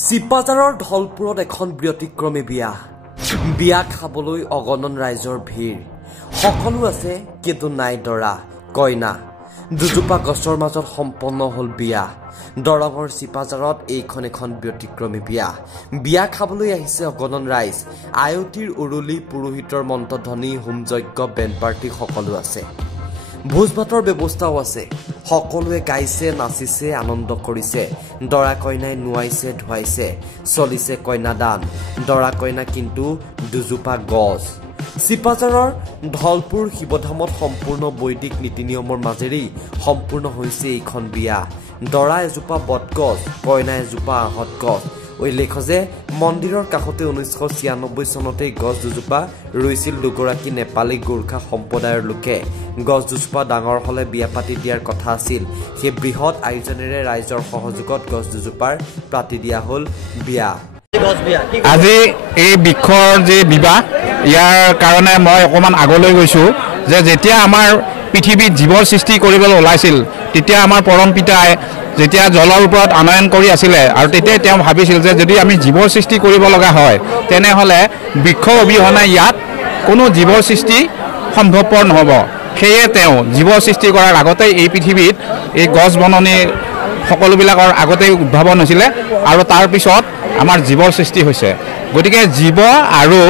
চিপাজাৰৰ ঢলপুৰত এখন ব্যতিক্ৰমী বিয়া খাবলৈ অগণন ৰাইজৰ ভিৰ সকলো আছে কিন্তু নাই দৰা কইনা দুজোপা গছৰ মাজত সম্পন্ন হল বিয়া দৰঙৰ চিপাজাৰত এইখন এখন ব্যতিক্ৰমী বিয়া খাবলৈ আহিছে অগণন ৰাইজ আয়তিৰ উৰুলি পুৰোহিতৰ মন্ত্ৰধ্বনি হোমযজ্ঞ বেণ্ড পাৰ্টি সকলো আছে ভোজ ভাতৰ ব্যৱস্থাও আছে সকলোৱে গাইছে নাচিছে আনন্দ কৰিছে দৰা কইনাই নুৱাইছে ধুৱাইছে চলিছে কন্যাদান দৰা কইনা কিন্তু দুজোপা গছ চিপাজাৰৰ ঢলপুৰ শিৱধামত সম্পূৰ্ণ বৈদিক নীতি নিয়মৰ মাজেৰে সম্পূৰ্ণ হৈছে এইখন বিয়া দৰা এজোপা বটগছ কইনা এজোপা আহত গছ উল্লেখ যে মন্দিৰৰ কাষতে 1996 চনতে গছ দুজোপা ৰুইছিল দুগৰাকী নেপালী গোৰ্খা সম্প্ৰদায়ৰ লোকে গছ দুজোপা ডাঙৰ হলে বিয়া পাতি দিয়াৰ কথা আছিল সেই বৃহৎ আয়োজনেৰে ৰাইজৰ সহযোগত গছ দুজোপাৰ পাতি দিয়া হল বিয়া আজি এই বৃক্ষৰ যে বিবাহ ইয়াৰ কাৰণে মই অকমান আগলৈ গৈছো যে যেতিয়া আমাৰ পৃথিৱীত জীৱৰ সৃষ্টি কৰিবলৈ ওলাইছিল তেতিয়া আমাৰ পৰম পিতাই যেতিয়া জলৰ ওপৰত আনয়ন কৰি আছিল আৰু তেতিয়া তেওঁ ভাবিছিল যে যদি আমি জীৱৰ সৃষ্টি কৰিব লগা হয় তেনেহলে বৃক্ষ অবিহনে ইয়াত কোনো জীৱৰ সৃষ্টি সম্ভৱপৰ নহব সেয়ে তেওঁ জীৱৰ সৃষ্টি কৰাৰ আগতে এই পৃথিৱীত এই গছ বননি সকলোবিলাকৰ আগতে উদ্ভাৱন হৈছিল আৰু তাৰ পিছত আমাৰ জীৱৰ সৃষ্টি হৈছে গতিকে জীৱ আৰু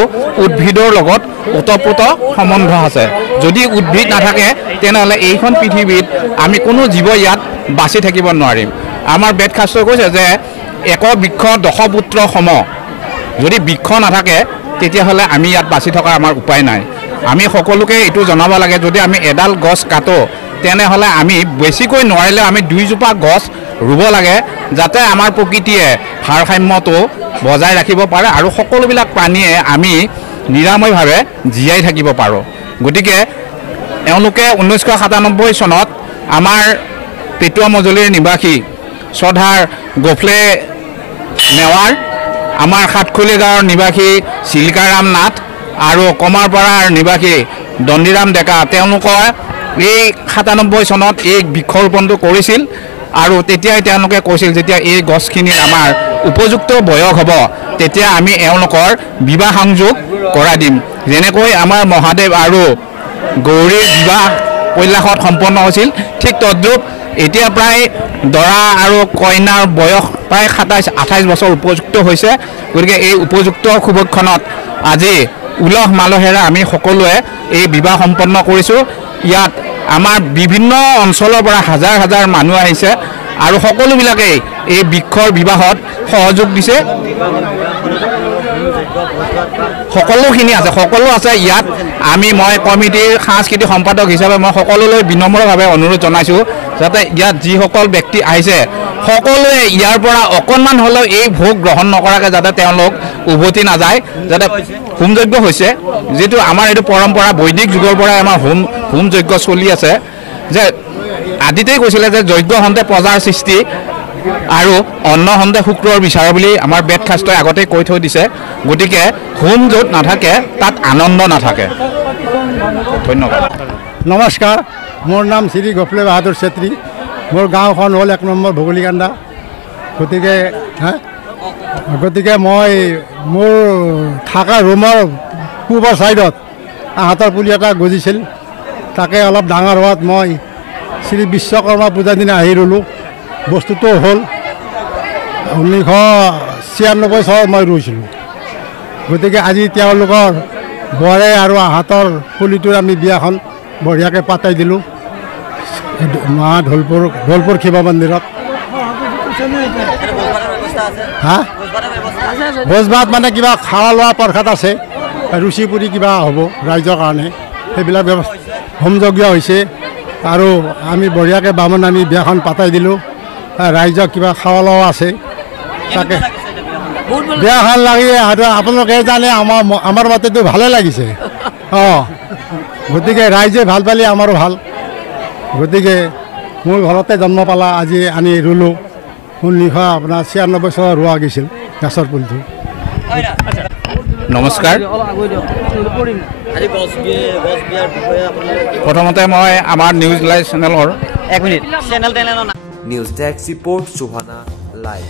উদ্ভিদৰ লগত ওতপ্ৰোত সম্বন্ধ আছে যদি উদ্ভিদ নাথাকে তেনেহলে এইখন পৃথিৱীত আমি কোনো জীৱ ইয়াত বাছি থাকিব নোৱাৰিম আমাৰ বেদশাস্ত্ৰই কৈছে যে এক বৃক্ষ দশপুত্ৰ সম যদি বৃক্ষ নাথাকে তেতিয়াহলে আমি ইয়াত বাছি থকাৰ আমাৰ উপায় নাই আমি সকলোকে এইটো জনাব লাগে যদি আমি এডাল গছ কাটো তেনেহলে আমি বেছিকৈ নোৱাৰিলে আমি দুইজোপা গছ ৰুব লাগে যাতে আমাৰ প্ৰকৃতিয়ে ভাৰসাম্যটো বজাই ৰাখিব পাৰে আৰু সকলোবিলাক প্ৰাণীয়ে আমি নিৰাময়ভাৱে জীয়াই থাকিব পাৰো গতিকে এওঁলোকে 1997 চনত আমাৰ পেটুৱা মজলিৰ নিবাসী শ্ৰদ্ধাৰ গোফলে নেৱাৰ আমাৰ সাতখুলি গাঁৱৰ নিবাসী চিলিকাৰাম নাথ আৰু কমাৰপাৰাৰ নিবাসী দণ্ডিৰাম ডেকা তেওঁলোকৰ এই 97 চনত এই বৃক্ষৰোপণটো কৰিছিল আৰু তেতিয়াই তেওঁলোকে কৈছিল যেতিয়া এই গছখিনিৰ আমাৰ উপযুক্ত বয়স হ'ব তেতিয়া আমি এওঁলোকৰ বিবাহ সংযোগ কৰাই দিম যেনেকৈ আমাৰ মহাদেৱ আৰু গৌৰীৰ বিবাহ কৈলাশত সম্পন্ন হৈছিল ঠিক তদ্ৰুপ এতিয়া প্ৰায় দৰা আৰু কইনাৰ বয়স প্ৰায় 27-28 বছৰ উপযুক্ত হৈছে গতিকে এই উপযুক্ত শুভক্ষণত আজি উলহ মালহেৰে আমি সকলোৱে এই বিবাহ সম্পন্ন কৰিছোঁ ইয়াত আমাৰ বিভিন্ন অঞ্চলৰ পৰা হাজাৰ হাজাৰ মানুহ আহিছে আৰু সকলোবিলাকে এই বৃক্ষৰ বিবাহত সহযোগ দিছে সকলোখিনি আছে সকলো আছে ইয়াত মই কমিটিৰ সাংস্কৃতিক সম্পাদক হিচাপে মই সকলোলৈ বিনম্ৰভাৱে অনুৰোধ জনাইছোঁ যাতে ইয়াত যিসকল ব্যক্তি আহিছে সকলোৱে ইয়াৰ পৰা অকণমান হ'লেও এই ভোগ গ্ৰহণ নকৰাকৈ যাতে তেওঁলোক উভতি নাযায় যাতে হোমযজ্ঞ হৈছে যিটো আমাৰ এইটো পৰম্পৰা বৈদিক যুগৰ পৰাই আমাৰ হোমযজ্ঞ চলি আছে যে আদিতেই কৈছিলে যে যজ্ঞ হন্তে প্ৰজাৰ সৃষ্টি আৰু অন্ন হন্তে শুক্ৰৰ বিচাৰ বুলি আমাৰ বেদশাস্ত্ৰই আগতে কৈ থৈ দিছে গতিকে হোম য'ত নাথাকে তাত আনন্দ নাথাকে ধন্যবাদ নমস্কাৰ মোৰ নাম শ্ৰী গোফলে বাহাদুৰ চেত্ৰী মোৰ গাঁওখন হ'ল 1 নম্বৰ ভগলীকান্দা গতিকে মই মোৰ থকা ৰুমৰ পূবৰ ছাইডত আহঁতৰ পুলি এটা গজিছিল তাকে অলপ ডাঙৰ হোৱাত মই শ্ৰী বিশ্বকৰ্মা পূজাৰ দিনা আহি ৰুলোঁ বস্তুটো হ'ল 1996 চনত মই ৰুইছিলোঁ গতিকে আজি তেওঁলোকৰ বৰে আৰু আহঁতৰ পুলিটোৰ আমি বিয়াখন বঢ়িয়াকৈ পাতাই দিলোঁ ঢলপুৰ শিৱ মন্দিৰত ভোজ ভাত মানে কিবা খোৱা লোৱা প্ৰসাদ আছে ৰুচি পুৰি কিবা হ'ব ৰাইজৰ কাৰণে সেইবিলাক ব্যৱস্থা হোমযজ্ঞ হৈছে আৰু আমি বঢ়িয়াকৈ বামুণ আমি বিয়াখন পাতাই দিলোঁ ৰাইজক কিবা খোৱা লোৱা আছে তাকে বিয়াখন লাগি আপোনালোকে জানে আমাৰ মতেতো ভালে লাগিছে গতিকে ৰাইজে ভাল পালে আমাৰো ভাল গতিকে মোৰ ঘৰতে জন্ম পালা আজি আনি ৰুলোঁ 1996 চনত ৰোৱা গৈছিল গছৰ পুলিটো নমস্কাৰ প্ৰথমতে মই আমাৰ নিউজ লাইভ চেনেলৰ news desk report Suhana live